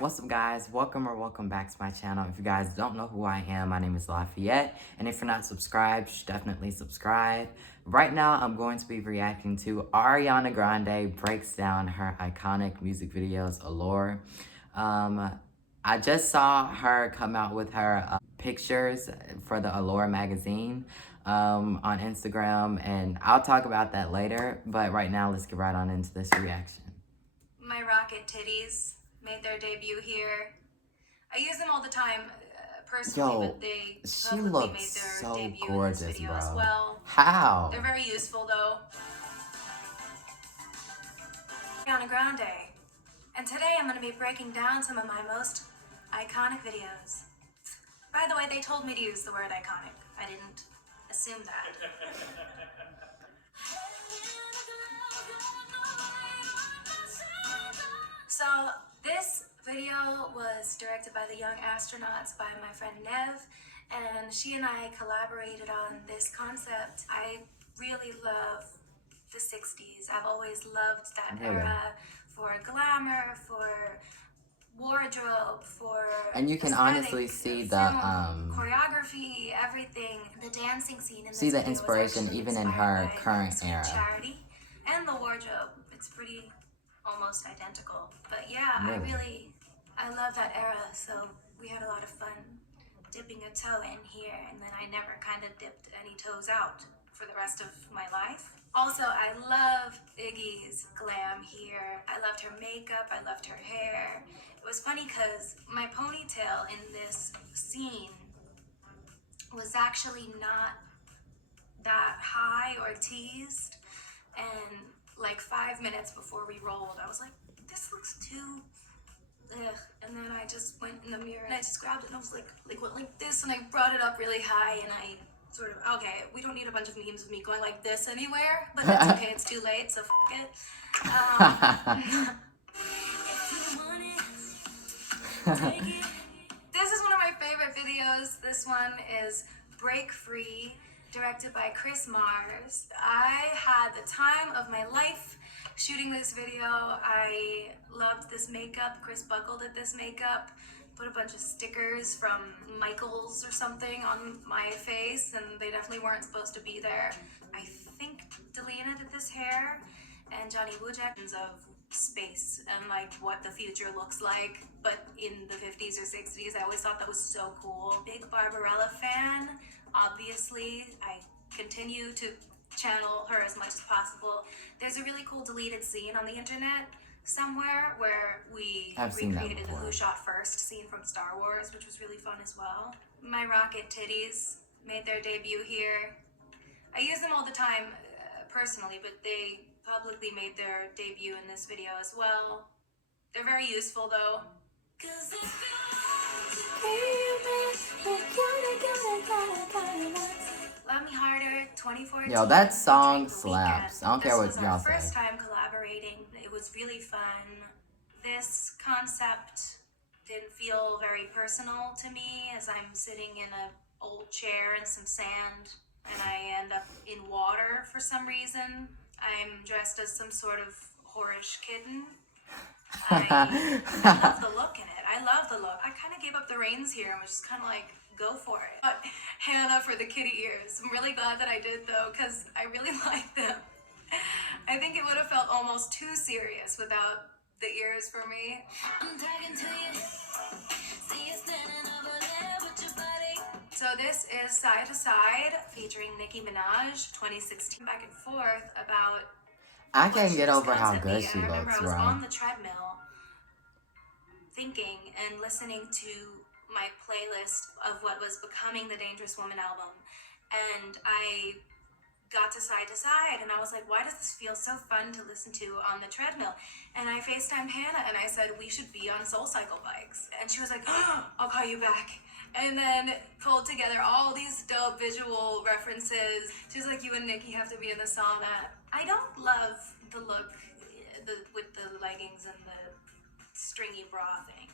What's up, guys? Welcome back to my channel. If you guys don't know who I am, my name is Lafayette, and if you're not subscribed, you should definitely subscribe. Right now, I'm going to be reacting to Ariana Grande breaks down her iconic music videos, Allure. I just saw her come out with her pictures for the Allure magazine on Instagram, and I'll talk about that later, but right now, let's get right on into this reaction. My rocket titties made their debut here. I use them all the time personally, but they she publicly looks made their so debut gorgeous, in this video bro. as well. How? They're very useful though. Ariana Grande. And today I'm going to be breaking down some of my most iconic videos. By the way, they told me to use the word iconic. I didn't assume that. So this video was directed by the Young Astronauts by my friend Nev, and she and I collaborated on this concept. I really love the 60s. I've always loved that era for glamour, for wardrobe, for and you can honestly see the choreography, everything. The dancing scene in this see the video inspiration was even in her current era. Charity, and the wardrobe. It's pretty almost identical. But yeah, Really? I love that era. So we had a lot of fun dipping a toe in here, and then I never kind of dipped any toes out for the rest of my life. Also, I love Iggy's glam here. I loved her makeup, I loved her hair. It was funny because my ponytail in this scene was actually not that high or teased, and like 5 minutes before we rolled, I was like, this looks too ugh. And then I just went in the mirror and I just grabbed it and I was like went like this, and I brought it up really high, and I sort of, okay, we don't need a bunch of memes of me going like this anywhere, but that's okay, it's too late, so f it. This is one of my favorite videos. This one is Break Free, directed by Chris Mars. I had the time of my life shooting this video. I loved this makeup. Chris Buckle did this makeup, put a bunch of stickers from Michaels or something on my face, and they definitely weren't supposed to be there. I think Delina did this hair, and Johnny Wujek of space and like what the future looks like, but in the 50s or 60s. I always thought that was so cool. Big Barbarella fan, obviously. I continue to channel her as much as possible. There's a really cool deleted scene on the internet somewhere where we recreated the Who Shot First scene from Star Wars, which was really fun as well. My rocket titties made their debut here. I use them all the time personally, but they publicly made their debut in this video as well. They're very useful though. Love Me Harder 2014. Yo, that song slaps. I don't care what y'all say. This was our first time collaborating. It was really fun. This concept didn't feel very personal to me, as I'm sitting in an old chair in some sand and I end up in water for some reason. I'm dressed as some sort of whorish kitten. I love the look in it. I love the look. I kind of gave up the reins here and was just kind of like, go for it. But Hannah for the kitty ears. I'm really glad that I did though, because I really like them. I think it would have felt almost too serious without the ears for me. I'm talking to you. See you standing over there with your buddy. So this is Side to Side featuring Nicki Minaj, 2016, back and forth about. I can't get over how good she looks, bro. I was on the treadmill thinking and listening to my playlist of what was becoming the Dangerous Woman album, and I got to Side, and I was like, why does this feel so fun to listen to on the treadmill? And I FaceTimed Hannah and I said, we should be on Soul Cycle bikes. And she was like, oh, I'll call you back. And then pulled together all these dope visual references. She was like, you and Nicki have to be in the sauna. I don't love the look with the leggings and the stringy bra thing,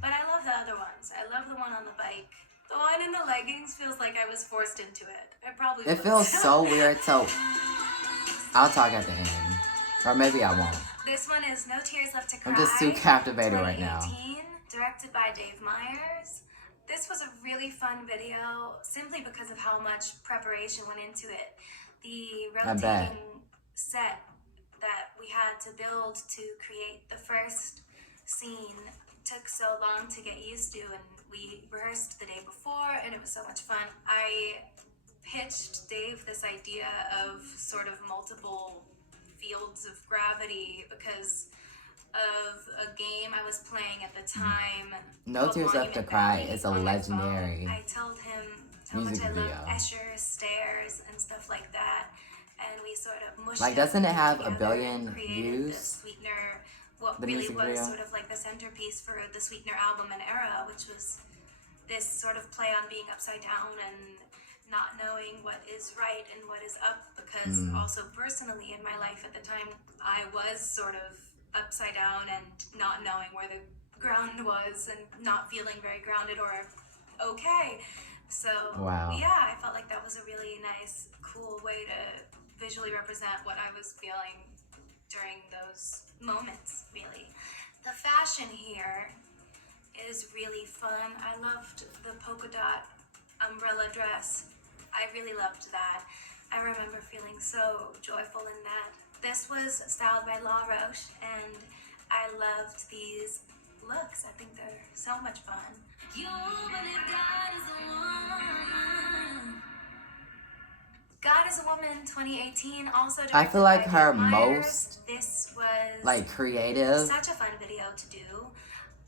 but I love the other ones. I love the one on the bike. The one in the leggings feels like I was forced into it. I probably It feels so weird, so I'll talk at the end. Or maybe I won't. This one is No Tears Left to Cry. I'm just too captivated right now. by Dave Myers. This was a really fun video simply because of how much preparation went into it. The I bet. rotating set that we had to build to create the first scene took so long to get used to, and we rehearsed the day before, and it was so much fun. I pitched Dave this idea of sort of multiple fields of gravity because of a game I was playing at the time. No called Tears Left to Monument Cry Valley is a on my phone. legendary I told him how much music I video. love Escher's stairs and stuff like that, and we sort of mushed Like, doesn't it have a together billion and created views? the Sweetener, what The really music was video? sort of like the centerpiece for the Sweetener album and era, which was this sort of play on being upside down and not knowing what is right and what is up, because also personally in my life at the time I was sort of upside down and not knowing where the ground was and not feeling very grounded or okay. So Wow. yeah, I felt like that was a really nice, cool way to visually represent what I was feeling during those moments, really. The fashion here is really fun. I loved the polka dot umbrella dress. I really loved that. I remember feeling so joyful in that. This was styled by La Roche, and I loved these looks. I think they're so much fun. You believe God is a woman. God is a Woman 2018, also directed I feel like by her Dave Myers. most This was like creative such a fun video to do.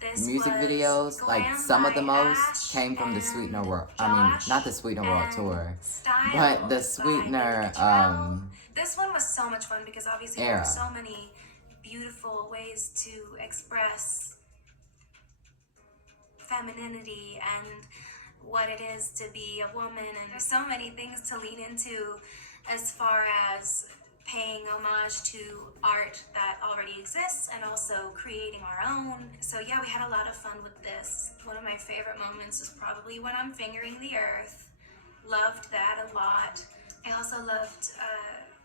This music was videos, like glam some of the by most Ash came from the and Sweetener World. Josh Not the Sweetener World and tour, Style but the by Sweetener Nick Cottrell. This one was so much fun because obviously there era. were so many beautiful ways to express femininity and what it is to be a woman, and there's so many things to lean into as far as paying homage to art that already exists and also creating our own. So yeah, we had a lot of fun with this. One of my favorite moments is probably when I'm fingering the earth. Loved that a lot. I also loved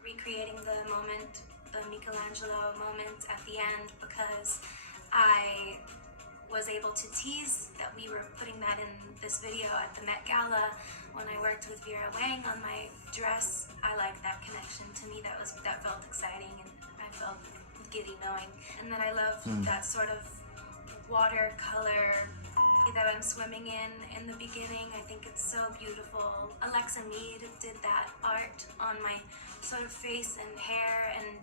recreating the moment, the Michelangelo moment at the end, because I was able to tease that we were putting that in this video at the Met Gala when I worked with Vera Wang on my dress. I like that connection. To me, that felt exciting, and I felt giddy knowing. And then I loved that sort of watercolor that I'm swimming in the beginning. I think it's so beautiful. Alexa Mead did that art on my sort of face and hair and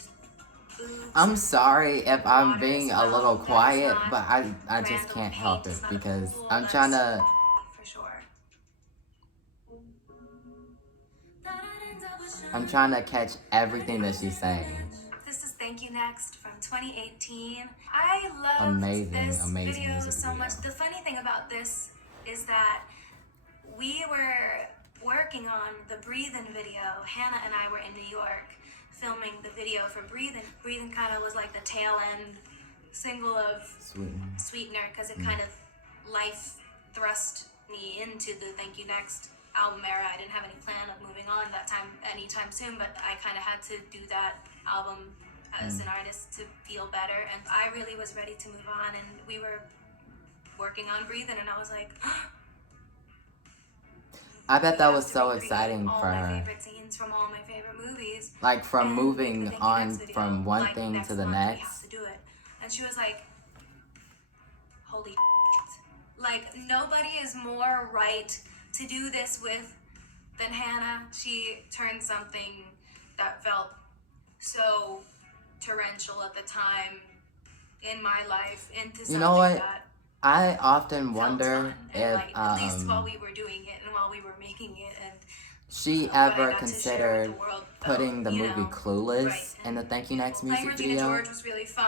boobs. I'm sorry if I'm being a little That is quiet, not but I just random can't paint. help it It's not a because pool. I'm That's trying to. for sure. I'm trying to catch everything that she's saying. This is Thank You Next from 2018. I love Amazing this music video so video. much. The funny thing about this is that we were working on the Breathin' video. Hannah and I were in New York filming the video for Breathin'. Breathin' kind of was like the tail end single of Sweetener because it kind of life thrust me into the Thank You Next album era. I didn't have any plan of moving on that time anytime soon, but I kind of had to do that album as an artist to feel better, and I really was ready to move on, and we were working on Breathin', and I was like, I bet that have was to so recreate exciting all for my her. favorite scenes from all my favorite movies, Like from and moving make the Thank You on Next video, from one like, thing next to the month, we have next. to do it. And she was like, holy shit. Like, nobody is more right to do this with than Hannah. She turned something that felt so torrential at the time in my life into something You know what? that I often felt wonder fun. And if like, at least while we were doing it and while we were making it, and she what I ever got to share considered with the world putting the felt, you movie know, Clueless right in the Thank You Next playing music Regina video. George was really fun.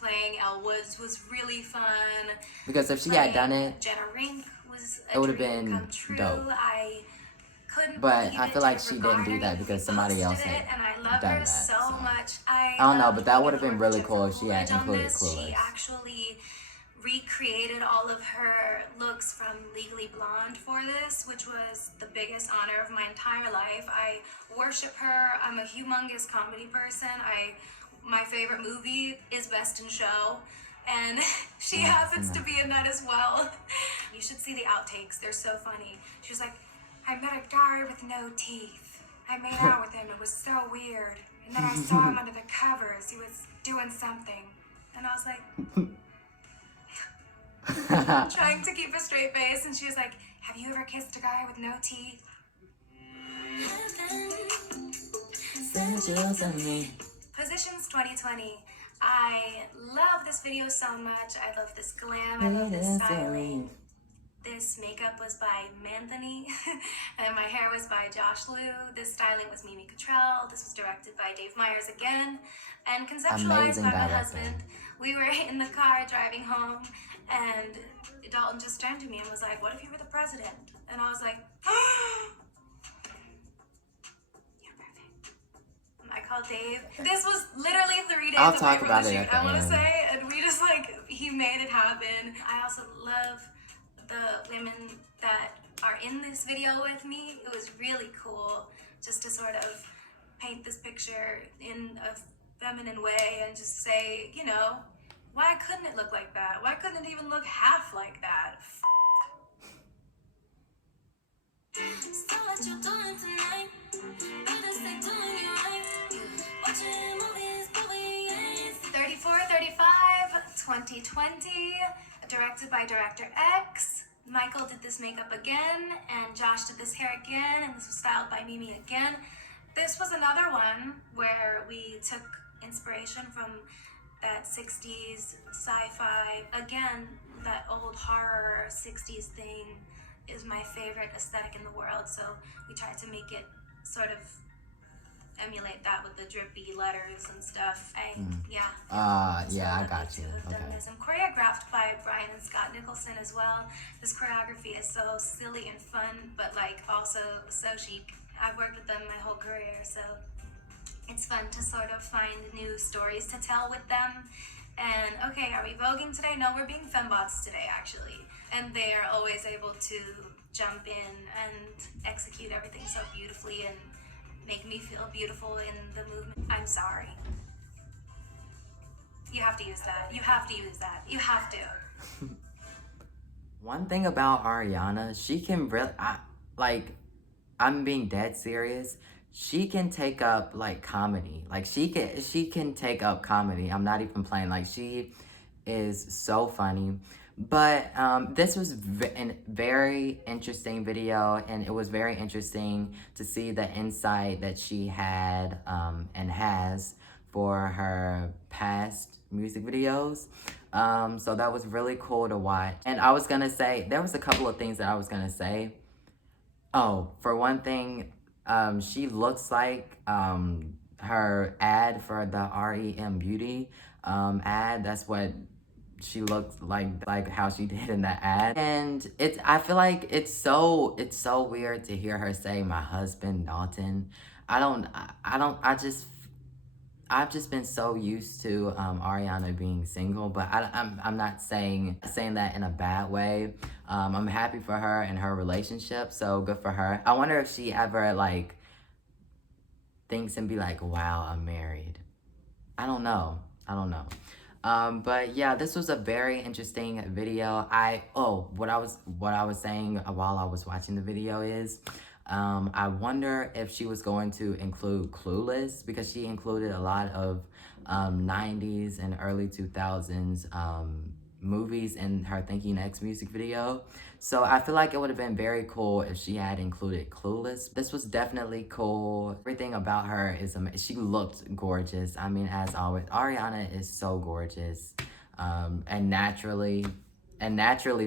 Playing Elle Woods was really fun. Because if she had done it, Jenna Rink was it would have dream been come true. dope. I couldn't But believe I it. feel like Jennifer she didn't do Garner that because somebody else posted had it, and I love done her that. so much. I don't know, love but that would have the been work really of cool if Jennifer she had Coolidge on included this. Clueless. She actually recreated all of her looks from Legally Blonde for this, which was the biggest honor of my entire life. I worship her. I'm a humongous comedy person. My favorite movie is Best in Show, and she happens to be a nut as well. You should see the outtakes, they're so funny. She was like, I met a guy with no teeth. I made out with him, it was so weird. And then I saw him under the covers, he was doing something. And I was like, trying to keep a straight face, and she was like, have you ever kissed a guy with no teeth? Positions 2020. I love this video so much. I love this glam. I love this styling. This makeup was by Manthony, and my hair was by Josh Liu. This styling was Mimi Cottrell. This was directed by Dave Meyers again, and conceptualized by my husband. We were in the car driving home, and Dalton just turned to me and was like, what if you were the president? And I was like, you're perfect. I called Dave. This was literally 3 days away from the shoot, I want to say, and we just like, he made it happen. I also love the women that are in this video with me. It was really cool just to sort of paint this picture in a feminine way and just say, you know, why couldn't it look like that? Why couldn't it even look half like that? So what you doing tonight? Better stay doing it right. Watching movies, but we ain't. 3435 2020, directed by Director X. Michael did this makeup again, and Josh did this hair again, and this was styled by Mimi again. This was another one where we took inspiration from that 60s sci-fi. Again, that old horror 60s thing is my favorite aesthetic in the world, so we tried to make it sort of emulate that with the drippy letters and stuff. I got you. Okay. This and choreographed by Brian and Scott Nicholson as well. This choreography is so silly and fun, but like also so chic. I've worked with them my whole career, so it's fun to sort of find new stories to tell with them. And okay, are we voguing today? No, we're being fembots today, actually. And they are always able to jump in and execute everything so beautifully and make me feel beautiful in the movement. I'm sorry. You have to use that. You have to use that. You have to. One thing about Ariana, she can really, I'm being dead serious. She can take up like comedy. Like she can take up comedy. I'm not even playing. Like she is so funny. But this was a very interesting video, and it was very interesting to see the insight that she had and has for her past music videos. So that was really cool to watch. And I was gonna say, there was a couple of things that I was gonna say. Oh, for one thing, she looks like her ad for the REM Beauty ad. That's what she looks like how she did in that ad. And I feel like it's so weird to hear her say my husband Dalton. I've just been so used to Ariana being single, but I'm not saying that in a bad way. I'm happy for her and her relationship, so good for her. I wonder if she ever like thinks and be like, wow, I'm married. I don't know. But yeah, this was a very interesting video. What I was saying while I was watching the video is, I wonder if she was going to include Clueless, because she included a lot of 90s and early 2000s movies in her Thinking Next music video. So I feel like it would have been very cool if she had included Clueless. This was definitely cool. Everything about her is amazing. She looked gorgeous. I mean, as always, Ariana is so gorgeous, and naturally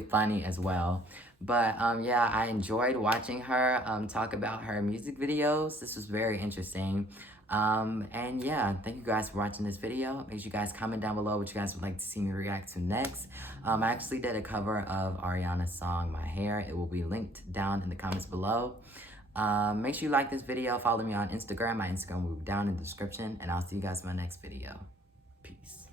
funny as well. But yeah, I enjoyed watching her talk about her music videos. This was very interesting. And yeah, thank you guys for watching this video. Make sure you guys comment down below what you guys would like to see me react to next. I actually did a cover of Ariana's song, My Hair. It will be linked down in the comments below. Make sure you like this video. Follow me on Instagram. My Instagram will be down in the description. And I'll see you guys in my next video. Peace.